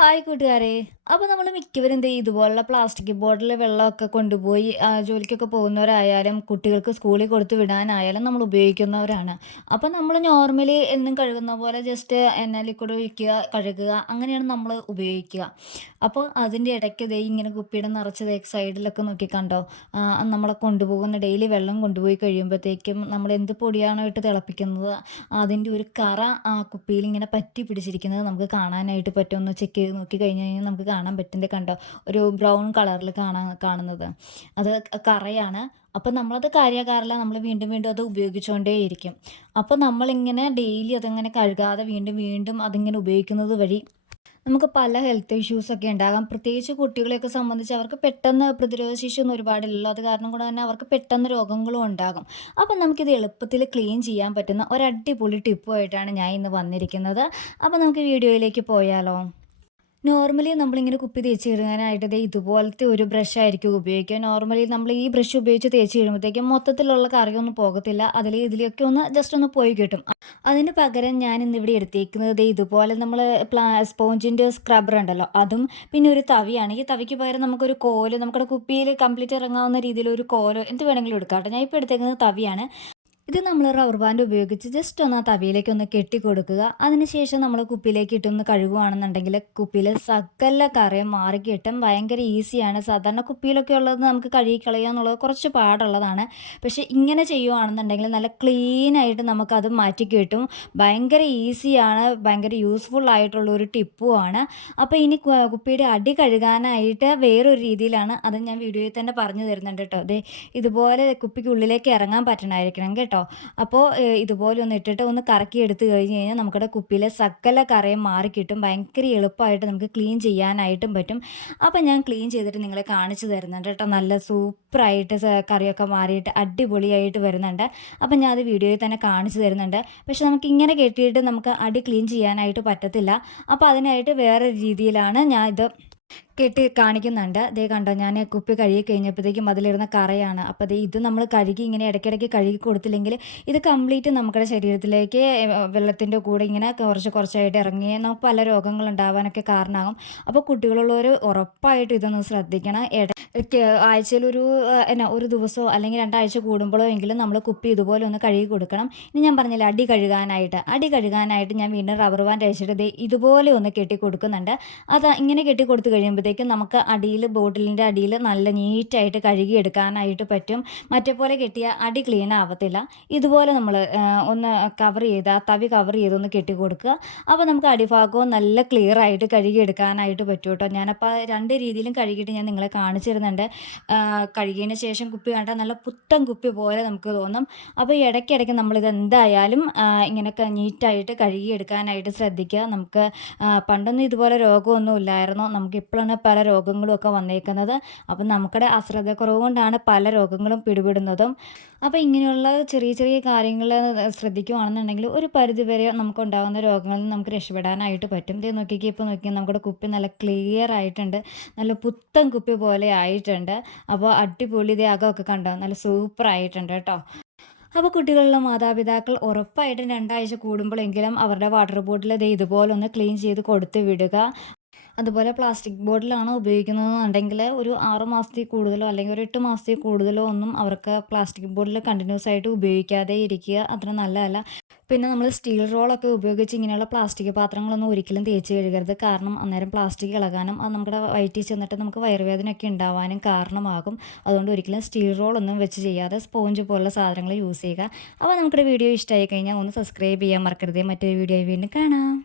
Hi കൂട്ടുകാരെ. അപ്പോൾ നമ്മൾ മിക്കവരും എന്ത് ചെയ്യും, ഇതുപോലുള്ള പ്ലാസ്റ്റിക് ബോട്ടിൽ വെള്ളമൊക്കെ കൊണ്ടുപോയി ജോലിക്കൊക്കെ പോകുന്നവരായാലും കുട്ടികൾക്ക് സ്കൂളിൽ കൊടുത്ത് വിടാനായാലും നമ്മൾ ഉപയോഗിക്കുന്നവരാണ്. അപ്പോൾ നമ്മൾ നോർമലി എന്നും കഴുകുന്ന പോലെ ജസ്റ്റ് ലിക്വിഡ് ഒഴിക്കുക, കഴുകുക, അങ്ങനെയാണ് നമ്മൾ ഉപയോഗിക്കുക. അപ്പോൾ അതിൻ്റെ ഇടയ്ക്ക് ദേ ഇങ്ങനെ കുപ്പിയുടെ നിറച്ച് ദേ സൈഡിലൊക്കെ നോക്കി കണ്ടോ, നമ്മളെ കൊണ്ടുപോകുന്ന ഡെയിലി വെള്ളം കൊണ്ടുപോയി കഴിയുമ്പോഴത്തേക്കും നമ്മൾ എന്ത് പൊടിയാണോ ഇട്ട് തിളപ്പിക്കുന്നത് അതിൻ്റെ ഒരു കറ ആ കുപ്പിയിൽ ഇങ്ങനെ പറ്റി പിടിച്ചിരിക്കുന്നത് നമുക്ക് കാണാനായിട്ട് പറ്റും. ഒന്ന് ചെക്ക് ചെയ്ത് നോക്കി കഴിഞ്ഞ് കഴിഞ്ഞാൽ നമുക്ക് കാണാൻ പറ്റുന്നത് കണ്ടോ, ഒരു ബ്രൗൺ കളറിൽ കാണുന്നത് അത് കറയാണ്. അപ്പോൾ നമ്മളത് കാര്യാക്കാറില്ല, നമ്മൾ വീണ്ടും വീണ്ടും അത് ഉപയോഗിച്ചുകൊണ്ടേയിരിക്കും. അപ്പോൾ നമ്മളിങ്ങനെ ഡെയിലി അതങ്ങനെ കഴുകാതെ വീണ്ടും വീണ്ടും അതിങ്ങനെ ഉപയോഗിക്കുന്നത് വഴി നമുക്ക് പല ഹെൽത്ത് ഇഷ്യൂസൊക്കെ ഉണ്ടാകാം. പ്രത്യേകിച്ച് കുട്ടികളെയൊക്കെ സംബന്ധിച്ച് അവർക്ക് പെട്ടെന്ന് പ്രതിരോധ ശേഷിയൊന്നും ഒരുപാടില്ലല്ലോ. അത് കാരണം കൊണ്ട് തന്നെ അവർക്ക് പെട്ടെന്ന് രോഗങ്ങളും ഉണ്ടാകും. അപ്പം നമുക്കിത് എളുപ്പത്തിൽ ക്ലീൻ ചെയ്യാൻ പറ്റുന്ന ഒരു അടിപൊളി ടിപ്പുമായിട്ടാണ് ഞാൻ ഇന്ന് വന്നിരിക്കുന്നത്. അപ്പോൾ നമുക്ക് വീഡിയോയിലേക്ക് പോയാലോ? നോർമലി നമ്മളിങ്ങനെ കുപ്പി തേച്ച് കഴുകാനായിട്ട് ദേ ഇതുപോലത്തെ ഒരു ബ്രഷായിരിക്കും ഉപയോഗിക്കുക. നോർമലി നമ്മൾ ഈ ബ്രഷ് ഉപയോഗിച്ച് തേച്ച് കഴിയുമ്പോഴത്തേക്കും മൊത്തത്തിലുള്ള കറിയൊന്നും പോകത്തില്ല. അതിൽ ഇതിലൊക്കെ ഒന്ന് ജസ്റ്റ് ഒന്ന് പോയി കിട്ടും. അതിന് പകരം ഞാൻ ഇന്നിവിടെ എടുത്തേക്കുന്നത് ദേ ഇതുപോലെ നമ്മൾ സ്പോഞ്ചിൻ്റെ സ്ക്രബ്ബർ ഉണ്ടല്ലോ അതും, പിന്നെ ഒരു തവിയാണ്. ഈ തവിക്ക് പകരം നമുക്കൊരു കോല്, നമ്മുടെ കുപ്പിയിൽ കംപ്ലീറ്റ് ഇറങ്ങാവുന്ന രീതിയിൽ ഒരു കോലോ എന്ത് വേണമെങ്കിലും എടുക്കാം കേട്ടോ. ഞാൻ ഇപ്പോൾ എടുത്തേക്കുന്നത് തവിയാണ്. ഇത് നമ്മൾ റബ്ബർ ബാൻഡ് ഉപയോഗിച്ച് ജസ്റ്റ് ഒന്ന് ആ തവിയിലേക്ക് ഒന്ന് കെട്ടി കൊടുക്കുക. അതിനുശേഷം നമ്മൾ കുപ്പിയിലേക്ക് ഇട്ടൊന്ന് കഴുകുകയാണെന്നുണ്ടെങ്കിൽ കുപ്പിയിൽ സകല കറയും മാറിക്കിട്ടും. ഭയങ്കര ഈസിയാണ്. സാധാരണ കുപ്പിയിലൊക്കെ ഉള്ളത് നമുക്ക് കഴുകിക്കളയുക എന്നുള്ളത് കുറച്ച് പാടുള്ളതാണ്. പക്ഷേ ഇങ്ങനെ ചെയ്യുകയാണെന്നുണ്ടെങ്കിൽ നല്ല ക്ലീനായിട്ട് നമുക്കത് മാറ്റി കിട്ടും. ഭയങ്കര ഈസിയാണ്, ഭയങ്കര യൂസ്ഫുൾ ആയിട്ടുള്ള ഒരു ടിപ്പുമാണ്. അപ്പോൾ ഇനി കുപ്പിയുടെ അടി കഴുകാനായിട്ട് വേറൊരു രീതിയിലാണ്, അത് ഞാൻ വീഡിയോയിൽ തന്നെ പറഞ്ഞു തരുന്നുണ്ട് കേട്ടോ. അതെ, ഇതുപോലെ കുപ്പിക്കുള്ളിലേക്ക് ഇറങ്ങാൻ പറ്റണമായിരിക്കണം കേട്ടോ. അപ്പോൾ ഇതുപോലെ ഒന്ന് ഇട്ടിട്ട് ഒന്ന് കറക്കി എടുത്ത് കഴിഞ്ഞ് കഴിഞ്ഞാൽ നമുക്കിവിടെ കുപ്പിയിലെ സകല കറയും മാറിക്കിട്ടും. ഭയങ്കര എളുപ്പമായിട്ട് നമുക്ക് ക്ലീൻ ചെയ്യാനായിട്ടും പറ്റും. അപ്പോൾ ഞാൻ ക്ലീൻ ചെയ്തിട്ട് നിങ്ങളെ കാണിച്ചു തരുന്നുണ്ട് കേട്ടോ. നല്ല സൂപ്പറായിട്ട് കറിയൊക്കെ മാറിയിട്ട് അടിപൊളിയായിട്ട് വരുന്നുണ്ട്. അപ്പം ഞാൻ അത് വീഡിയോയിൽ തന്നെ കാണിച്ചു തരുന്നുണ്ട്. പക്ഷെ നമുക്ക് ഇങ്ങനെ കെട്ടിയിട്ട് നമുക്ക് അടി ക്ലീൻ ചെയ്യാനായിട്ട് പറ്റത്തില്ല. അപ്പോൾ അതിനായിട്ട് വേറെ രീതിയിലാണ് ഞാൻ ഇത് കെട്ടി കാണിക്കുന്നുണ്ട്. ദേ കണ്ടോ, ഞാൻ കുപ്പി കഴുകി കഴിഞ്ഞപ്പോഴത്തേക്കും അതിലിരുന്ന കറയാണ്. അപ്പോൾ ദേ ഇത് നമ്മൾ കഴുകി ഇങ്ങനെ ഇടയ്ക്കിടയ്ക്ക് കഴുകി കൊടുത്തില്ലെങ്കിൽ ഇത് കംപ്ലീറ്റ് നമ്മുടെ ശരീരത്തിലേക്ക് വെള്ളത്തിൻ്റെ കൂടെ ഇങ്ങനെ കുറച്ച് കുറച്ചായിട്ട് ഇറങ്ങി നമുക്ക് പല രോഗങ്ങൾ ഉണ്ടാവാനൊക്കെ കാരണമാകും. അപ്പോൾ കുട്ടികളുള്ളവർ ഉറപ്പായിട്ടും ഇതൊന്ന് ശ്രദ്ധിക്കണം. ആഴ്ചയിലൊരു ഒരു ദിവസമോ അല്ലെങ്കിൽ 2 ആഴ്ച കൂടുമ്പോഴോ എങ്കിലും നമ്മൾ കുപ്പി ഇതുപോലെ ഒന്ന് കഴുകി കൊടുക്കണം. ഇനി ഞാൻ പറഞ്ഞില്ല, അടി കഴുകാനായിട്ട് ഞാൻ വീണ്ടും റബ്ബർ ബാൻഡ് അഴിച്ചിട്ട് ദേ ഇതുപോലെ ഒന്ന് കെട്ടി കൊടുക്കുന്നുണ്ട്. അത് ഇങ്ങനെ കെട്ടി കൊടുത്ത് കഴിയുമ്പോഴത്തേക്കും നമുക്ക് അടിയിൽ, ബോട്ടിലിൻ്റെ അടിയിൽ നല്ല നീറ്റായിട്ട് കഴുകിയെടുക്കാനായിട്ട് പറ്റും. മറ്റേ പോലെ കെട്ടിയ അടി ക്ലീൻ ആവത്തില്ല. ഇതുപോലെ നമ്മൾ ഒന്ന് കവർ ചെയ്ത്, ആ തവി കവർ ചെയ്തൊന്ന് കെട്ടി കൊടുക്കുക. അപ്പോൾ നമുക്ക് അടിഭാഗവും നല്ല ക്ലിയർ ആയിട്ട് കഴുകിയെടുക്കാനായിട്ട് പറ്റും കേട്ടോ. ഞാനപ്പോൾ 2 രീതിയിലും കഴുകിയിട്ട് ഞാൻ നിങ്ങളെ കാണിച്ചു തരുന്നുണ്ട്. കഴുകിയതിന് ശേഷം കുപ്പി കണ്ടാൽ നല്ല പുത്തൻ കുപ്പി പോലെ നമുക്ക് തോന്നും. അപ്പോൾ ഇടയ്ക്കിടയ്ക്ക് നമ്മളിത് എന്തായാലും ഇങ്ങനെയൊക്കെ നീറ്റായിട്ട് കഴുകിയെടുക്കാനായിട്ട് ശ്രദ്ധിക്കുക. നമുക്ക് പണ്ടൊന്നും ഇതുപോലെ രോഗമൊന്നും ഇല്ലായിരുന്നു. നമുക്കിപ്പോഴാണ് പല രോഗങ്ങളും ഒക്കെ വന്നേക്കുന്നത്. അപ്പം നമുക്കിടെ അശ്രദ്ധക്കുറവ് കൊണ്ടാണ് പല രോഗങ്ങളും പിടിപെടുന്നതും. അപ്പോൾ ഇങ്ങനെയുള്ള ചെറിയ ചെറിയ കാര്യങ്ങൾ ശ്രദ്ധിക്കുകയാണെന്നുണ്ടെങ്കിൽ ഒരു പരിധിവരെ നമുക്കുണ്ടാകുന്ന രോഗങ്ങളിൽ നിന്ന് നമുക്ക് രക്ഷപ്പെടാനായിട്ട് പറ്റും. ഇത് നോക്കിക്കേ, ഇപ്പോൾ നോക്കിയാൽ നമ്മുടെ കുപ്പി നല്ല ക്ലിയർ ആയിട്ടുണ്ട്. നല്ല പുത്തൻ കുപ്പി പോലെ ആയിട്ടുണ്ട്. അപ്പോൾ അടിപൊളി, ഇത് അകമൊക്കെ കണ്ടോ, നല്ല സൂപ്പർ ആയിട്ടുണ്ട് കേട്ടോ. അപ്പോൾ കുട്ടികളുള്ള മാതാപിതാക്കൾ ഉറപ്പായിട്ടും 2 ആഴ്ച കൂടുമ്പോഴെങ്കിലും അവരുടെ വാട്ടർ ബോട്ടിൽ ദേ ഇതുപോലെ ഒന്ന് ക്ലീൻ ചെയ്ത് കൊടുത്ത് വിടുക. അതുപോലെ പ്ലാസ്റ്റിക് ബോട്ടിലാണ് ഉപയോഗിക്കുന്നതെന്നുണ്ടെങ്കിൽ ഒരു 6 മാസത്തിൽ കൂടുതലോ അല്ലെങ്കിൽ ഒരു 8 മാസത്തിൽ കൂടുതലോ ഒന്നും അവർക്ക് പ്ലാസ്റ്റിക് ബോട്ടിൽ കണ്ടിന്യൂസ് ആയിട്ട് ഉപയോഗിക്കാതെ ഇരിക്കുക. അത്ര നല്ലതല്ല. പിന്നെ നമ്മൾ സ്റ്റീൽ റോളൊക്കെ ഉപയോഗിച്ച് ഇങ്ങനെയുള്ള പ്ലാസ്റ്റിക് പാത്രങ്ങളൊന്നും ഒരിക്കലും തേച്ച് കഴുകരുത്. കാരണം അന്നേരം പ്ലാസ്റ്റിക് ഇളകാനും അത് നമ്മുടെ വയറ്റിൽ ചെന്നിട്ട് നമുക്ക് വയറുവേദനയൊക്കെ ഉണ്ടാവാനും കാരണമാകും. അതുകൊണ്ട് ഒരിക്കലും സ്റ്റീൽ റോളൊന്നും വെച്ച് ചെയ്യാതെ സ്പോഞ്ച് പോലുള്ള സാധനങ്ങൾ യൂസ് ചെയ്യുക. അപ്പോൾ നമുക്കിടെ വീഡിയോ ഇഷ്ടമായി കഴിഞ്ഞാൽ ഒന്ന് സബ്സ്ക്രൈബ് ചെയ്യാൻ മറക്കരുത്. മറ്റൊരു വീഡിയോ വീണ്ടും കാണാം.